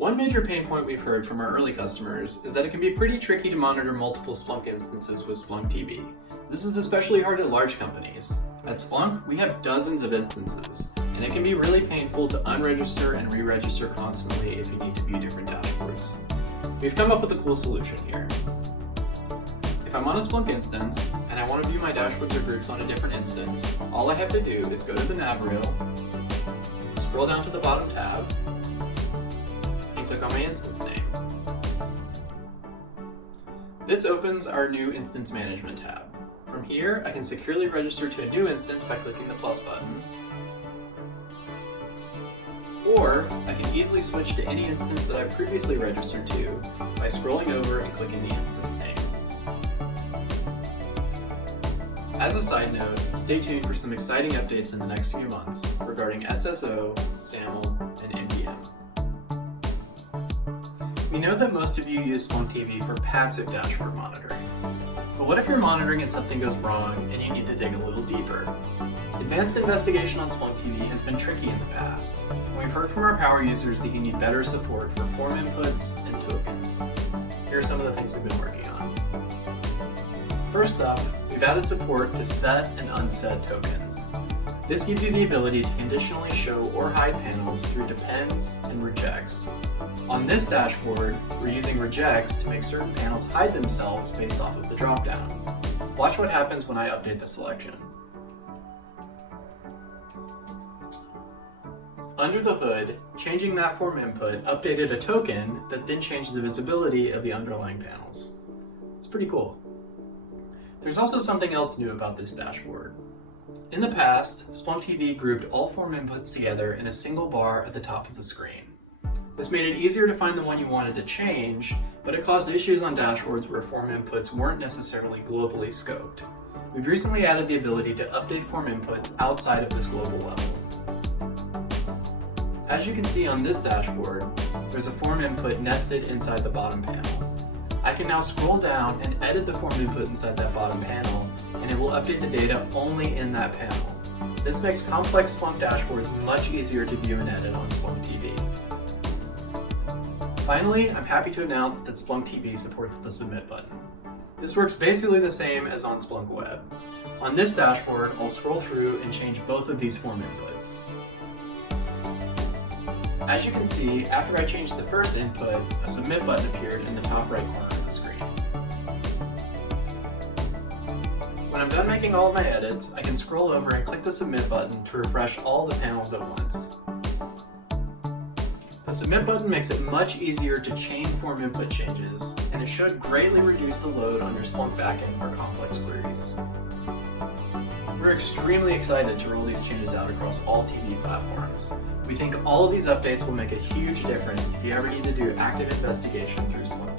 One major pain point we've heard from our early customers is that it can be pretty tricky to monitor multiple Splunk instances with Splunk TV. This is especially hard at large companies. At Splunk, we have dozens of instances, and it can be really painful to unregister and re-register constantly if you need to view different dashboards. We've come up with a cool solution here. If I'm on a Splunk instance, and I want to view my dashboards or groups on a different instance, all I have to do is go to the nav rail, scroll down to the bottom tab, and click on my instance name. This opens our new Instance Management tab. From here, I can securely register to a new instance by clicking the plus button, or I can easily switch to any instance that I've previously registered to by scrolling over and clicking the instance name. As a side note, stay tuned for some exciting updates in the next few months regarding SSO, SAML, and MDM. We know that most of you use Splunk TV for passive dashboard monitoring. But what if you're monitoring and something goes wrong and you need to dig a little deeper? Advanced investigation on Splunk TV has been tricky in the past. We've heard from our power users that you need better support for form inputs and tokens. Here are some of the things we've been working on. First up, we've added support to set and unset tokens. This gives you the ability to conditionally show or hide panels through depends and rejects. On this dashboard, we're using rejects to make certain panels hide themselves based off of the dropdown. Watch what happens when I update the selection. Under the hood, changing that form input updated a token that then changed the visibility of the underlying panels. It's pretty cool. There's also something else new about this dashboard. In the past, Splunk TV grouped all form inputs together in a single bar at the top of the screen. This made it easier to find the one you wanted to change, but it caused issues on dashboards where form inputs weren't necessarily globally scoped. We've recently added the ability to update form inputs outside of this global level. As you can see on this dashboard, there's a form input nested inside the bottom panel. I can now scroll down and edit the form input inside that bottom panel, and it will update the data only in that panel. This makes complex Splunk dashboards much easier to view and edit on Splunk TV. Finally, I'm happy to announce that Splunk TV supports the Submit button. This works basically the same as on Splunk Web. On this dashboard, I'll scroll through and change both of these form inputs. As you can see, after I changed the first input, a Submit button appeared in the top right corner of the screen. When I'm done making all of my edits, I can scroll over and click the Submit button to refresh all the panels at once. The Submit button makes it much easier to chain form input changes, and it should greatly reduce the load on your Splunk backend for complex queries. We're extremely excited to roll these changes out across all TV platforms. We think all of these updates will make a huge difference if you ever need to do active investigation through Splunk